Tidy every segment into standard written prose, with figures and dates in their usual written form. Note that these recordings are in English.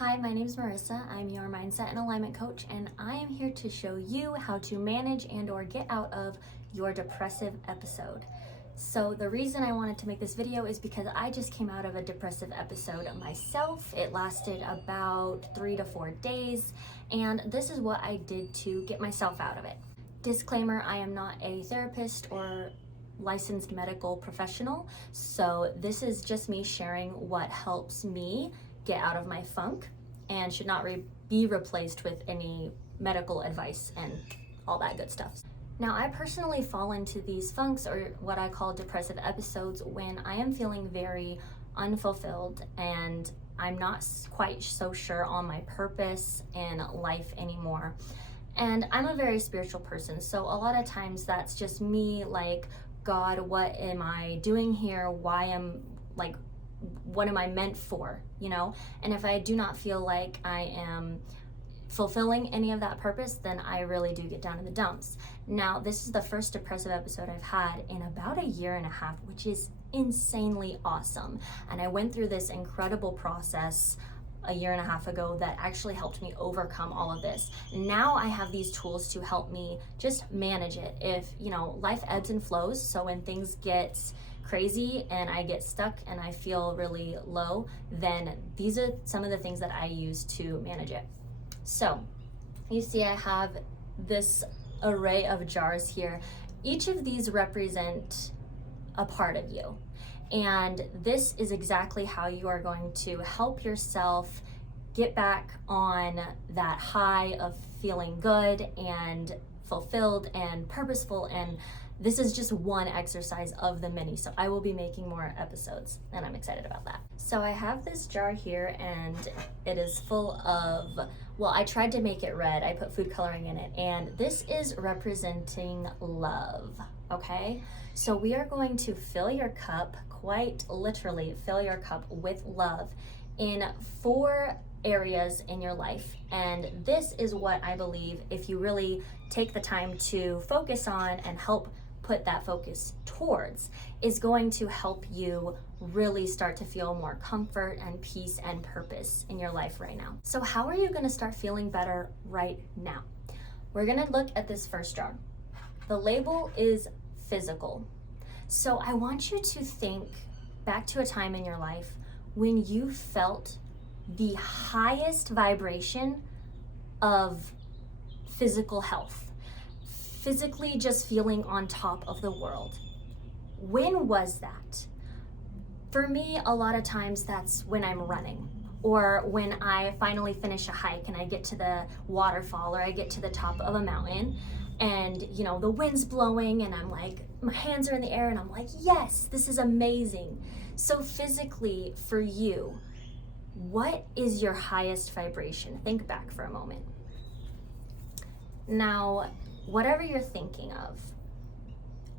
Hi, my name is Marissa. I'm your mindset and alignment coach, and I am here to show you how to manage and or get out of your depressive episode. So the reason I wanted to make this video is because I just came out of a depressive episode myself. It lasted about 3 to 4 days, and this is what I did to get myself out of it. Disclaimer, I am not a therapist or licensed medical professional, so this is just me sharing what helps me get out of my funk and should not be replaced with any medical advice and all that good stuff. Now, I personally fall into these funks, or what I call depressive episodes, when I am feeling very unfulfilled and I'm not quite so sure on my purpose in life anymore. And I'm a very spiritual person, so a lot of times that's just me like, God, what am I doing here? What am I meant for, And if I do not feel like I am fulfilling any of that purpose, then I really do get down in the dumps. Now, this is the first depressive episode I've had in about 1.5 years, which is insanely awesome. And I went through this incredible process 1.5 years ago that actually helped me overcome all of this. Now I have these tools to help me just manage it. If, life ebbs and flows, so when things get crazy and I get stuck and I feel really low, then these are some of the things that I use to manage it. So you see I have this array of jars here. Each of these represent a part of you. And this is exactly how you are going to help yourself get back on that high of feeling good and fulfilled and purposeful. And this is just one exercise of the many. So I will be making more episodes and I'm excited about that. So I have this jar here and it is full of, I tried to make it red. I put food coloring in it, and this is representing love, okay? So we are going to fill your cup, quite literally fill your cup with love in 4 areas in your life. And this is what I believe, if you really take the time to focus on and help put that focus towards, is going to help you really start to feel more comfort and peace and purpose in your life right now. So how are you going to start feeling better right now? We're going to look at this first jar. The label is physical. So I want you to think back to a time in your life when you felt the highest vibration of physical health, physically just feeling on top of the world. When was that? For me, a lot of times that's when I'm running, or when I finally finish a hike and I get to the waterfall, or I get to the top of a mountain and the wind's blowing and I'm like, my hands are in the air and I'm like, yes, this is amazing. So physically, for you, what is your highest vibration? Think back for a moment. Now, whatever you're thinking of,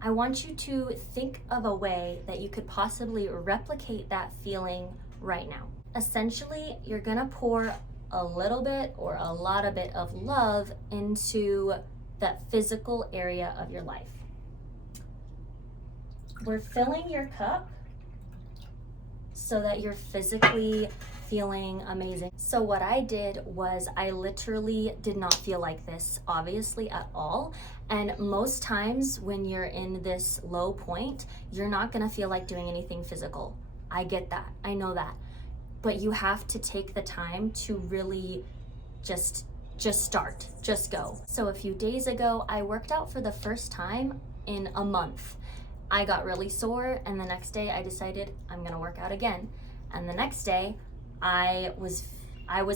I want you to think of a way that you could possibly replicate that feeling right now. Essentially, you're gonna pour a little bit or a lot of it of love into that physical area of your life. We're filling your cup so that you're physically feeling amazing. So what I did was I literally did not feel like this, obviously, at all. And most times when you're in this low point, you're not gonna feel like doing anything physical. I get that, I know that. But you have to take the time to really just start, just go. So a few days ago, I worked out for the first time in a month. I got really sore, and the next day I decided I'm gonna work out again. And the next day, I was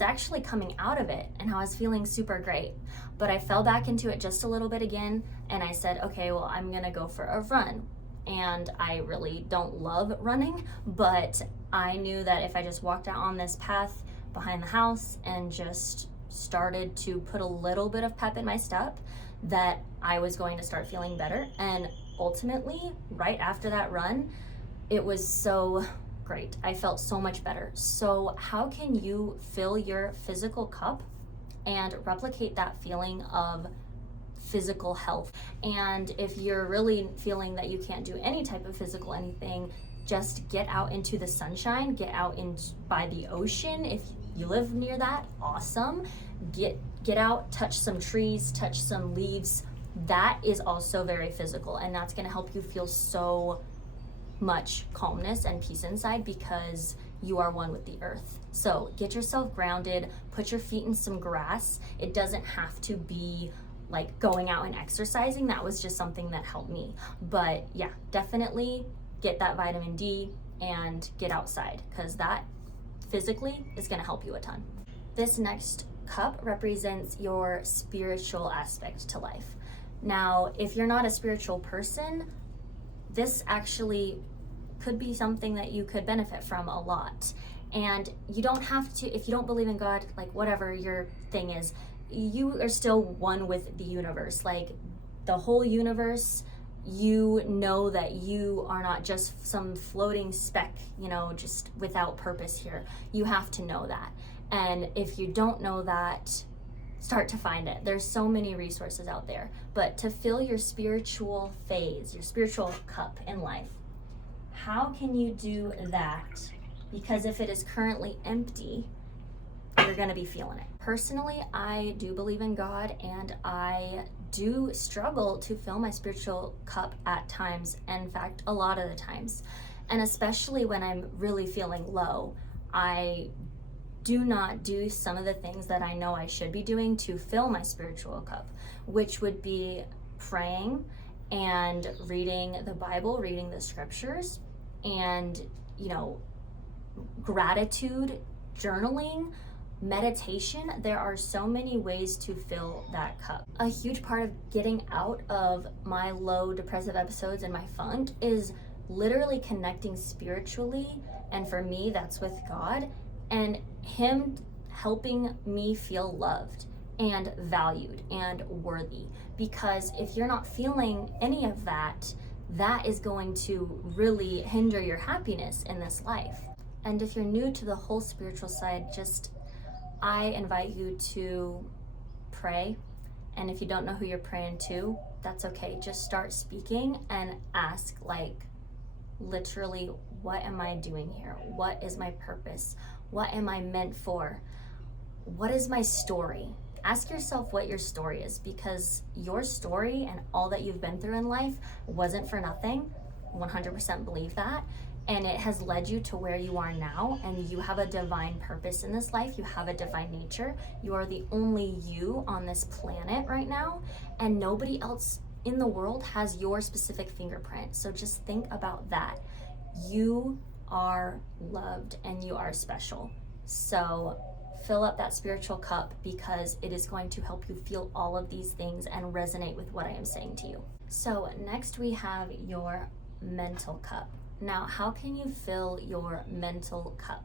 actually coming out of it and I was feeling super great, but I fell back into it just a little bit again, and I said, okay, well, I'm gonna go for a run. And I really don't love running, but I knew that if I just walked out on this path behind the house and just started to put a little bit of pep in my step, that I was going to start feeling better. And ultimately, right after that run, it was so great. I felt so much better. So how can you fill your physical cup and replicate that feeling of physical health? And if you're really feeling that you can't do any type of physical anything, just get out into the sunshine, get out by the ocean if you live near that, awesome. Get out, touch some trees, touch some leaves. That is also very physical, and that's going to help you feel so much calmness and peace inside because you are one with the earth. So get yourself grounded, put your feet in some grass. It doesn't have to be like going out and exercising. That was just something that helped me. But yeah, definitely get that vitamin D and get outside, because that physically is going to help you a ton. This next cup represents your spiritual aspect to life. Now, if you're not a spiritual person, this actually could be something that you could benefit from a lot. And you don't have to, if you don't believe in God, like whatever your thing is, you are still one with the universe. Like the whole universe, you know that you are not just some floating speck, just without purpose here. You have to know that. And if you don't know that, start to find it. There's so many resources out there. But to fill your spiritual phase, your spiritual cup in life, how can you do that? Because if it is currently empty, you're going to be feeling it. Personally, I do believe in God, and I do struggle to fill my spiritual cup at times. In fact, a lot of the times. And especially when I'm really feeling low, I do not do some of the things that I know I should be doing to fill my spiritual cup, which would be praying and reading the Bible, reading the scriptures, and, gratitude, journaling, meditation. There are so many ways to fill that cup. A huge part of getting out of my low depressive episodes and my funk is literally connecting spiritually. And for me, that's with God, and Him helping me feel loved and valued and worthy. Because if you're not feeling any of that, that is going to really hinder your happiness in this life. And if you're new to the whole spiritual side, I invite you to pray. And if you don't know who you're praying to, that's okay. Just start speaking and ask, literally, what am I doing here? What is my purpose? What am I meant for? What is my story? Ask yourself what your story is, because your story and all that you've been through in life wasn't for nothing. 100% believe that. And it has led you to where you are now, and you have a divine purpose in this life. You have a divine nature. You are the only you on this planet right now, and nobody else in the world has your specific fingerprint. So just think about that. You are loved and you are special. So fill up that spiritual cup, because it is going to help you feel all of these things and resonate with what I am saying to you. So next we have your mental cup. Now, how can you fill your mental cup?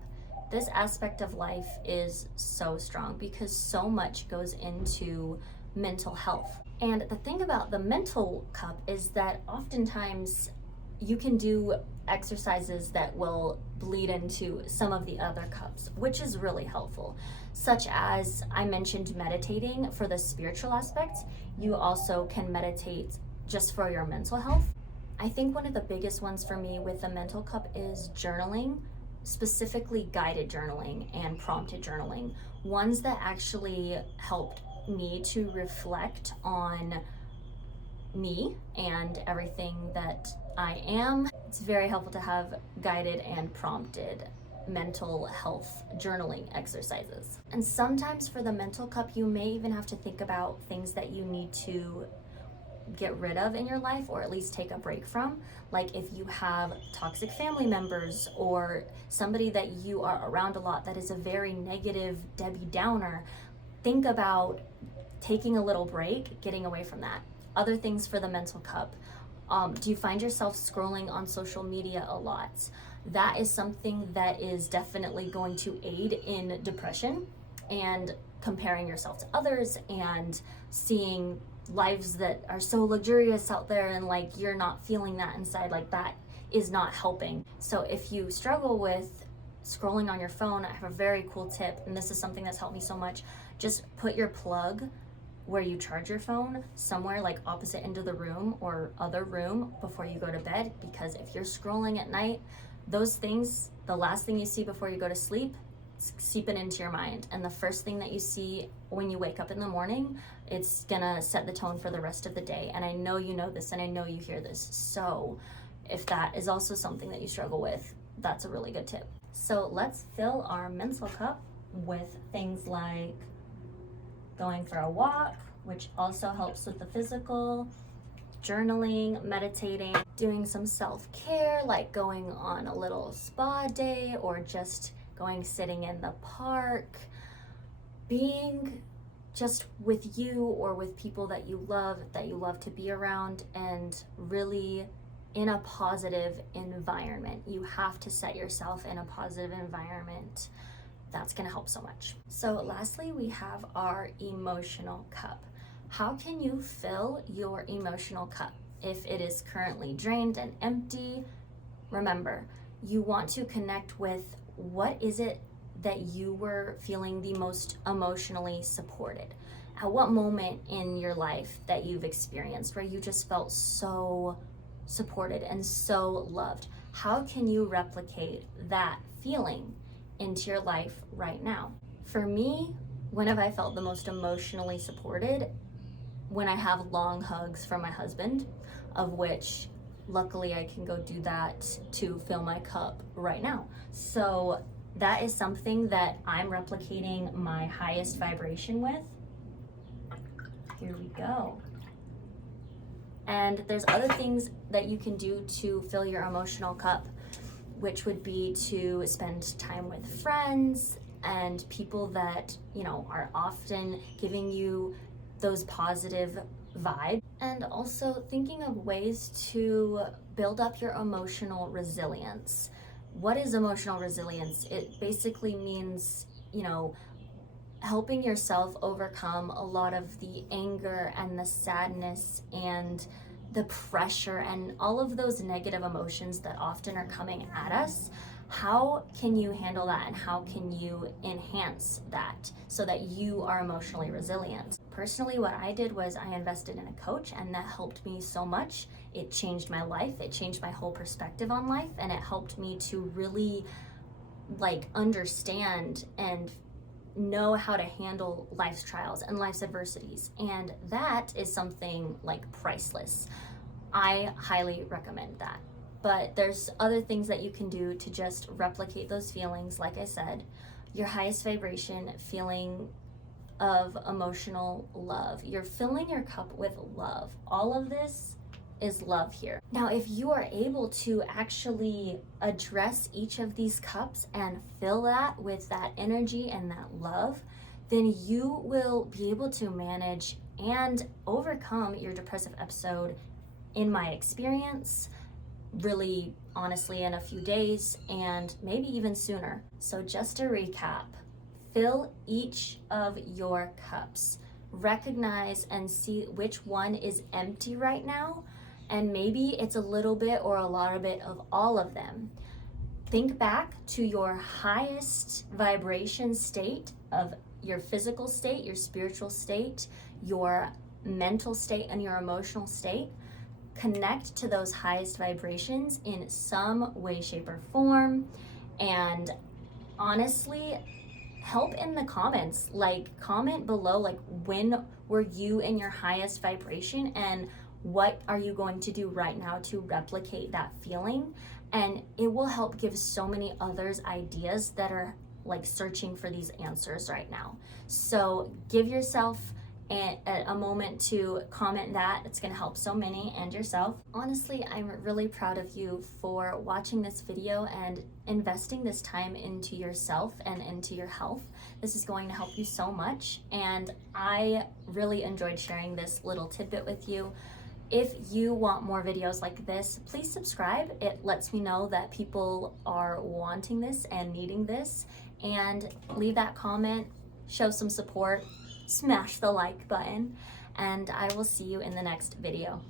This aspect of life is so strong because so much goes into mental health. And the thing about the mental cup is that oftentimes you can do exercises that will bleed into some of the other cups, which is really helpful. Such as I mentioned meditating for the spiritual aspect. You also can meditate just for your mental health. I think one of the biggest ones for me with the mental cup is journaling, specifically guided journaling and prompted journaling. Ones that actually helped me to reflect on me and everything that I am. It's very helpful to have guided and prompted mental health journaling exercises. And sometimes for the mental cup, you may even have to think about things that you need to get rid of in your life, or at least take a break from. Like if you have toxic family members or somebody that you are around a lot that is a very negative Debbie Downer, think about taking a little break, getting away from that. Other things for the mental cup. Do you find yourself scrolling on social media a lot? That is something that is definitely going to aid in depression and comparing yourself to others and seeing lives that are so luxurious out there, and you're not feeling that inside. That is not helping. So if you struggle with scrolling on your phone, I have a very cool tip, and this is something that's helped me so much. Just put your plug where you charge your phone somewhere opposite end of the room or other room before you go to bed, because if you're scrolling at night, those things, the last thing you see before you go to sleep seep it into your mind. And the first thing that you see when you wake up in the morning, it's gonna set the tone for the rest of the day. And I know you know this, and I know you hear this. So if that is also something that you struggle with, that's a really good tip. So let's fill our mental cup with things like going for a walk, which also helps with the physical, journaling, meditating, doing some self-care, like going on a little spa day or just going sitting in the park, being just with you or with people that you love to be around, and really in a positive environment. You have to set yourself in a positive environment. That's gonna help so much. So lastly, we have our emotional cup. How can you fill your emotional cup? If it is currently drained and empty, remember, you want to connect with what is it that you were feeling the most emotionally supported. At what moment in your life that you've experienced where you just felt so supported and so loved? How can you replicate that feeling into your life right now? For me, when have I felt the most emotionally supported? When I have long hugs from my husband, of which luckily I can go do that to fill my cup right now. So that is something that I'm replicating my highest vibration with. Here we go. And there's other things that you can do to fill your emotional cup, which would be to spend time with friends and people that, you know, are often giving you those positive vibes. And also thinking of ways to build up your emotional resilience. What is emotional resilience? It basically means, you know, helping yourself overcome a lot of the anger and the sadness and the pressure and all of those negative emotions that often are coming at us. How can you handle that, and how can you enhance that so that you are emotionally resilient? Personally, what I did was I invested in a coach, and that helped me so much. It changed my life, it changed my whole perspective on life, and it helped me to really understand and know how to handle life's trials and life's adversities. And that is something priceless. I highly recommend that. But there's other things that you can do to just replicate those feelings. Like I said, your highest vibration feeling of emotional love. You're filling your cup with love. All of this is love here. Now, if you are able to actually address each of these cups and fill that with that energy and that love, then you will be able to manage and overcome your depressive episode, in my experience, really honestly in a few days and maybe even sooner. So just to recap, fill each of your cups. Recognize and see which one is empty right now, and maybe it's a little bit or a lot of it of all of them. Think back to your highest vibration state of your physical state, your spiritual state, your mental state, and your emotional state. Connect to those highest vibrations in some way, shape, or form. And honestly, help in the comments. Comment below, when were you in your highest vibration, and what are you going to do right now to replicate that feeling? And it will help give so many others ideas that are searching for these answers right now. So give yourself a moment to comment that. It's going to help so many and yourself. Honestly, I'm really proud of you for watching this video and investing this time into yourself and into your health. This is going to help you so much, and I really enjoyed sharing this little tidbit with you. If you want more videos like this, please subscribe. It lets me know that people are wanting this and needing this. And leave that comment, show some support, smash the like button, and I will see you in the next video.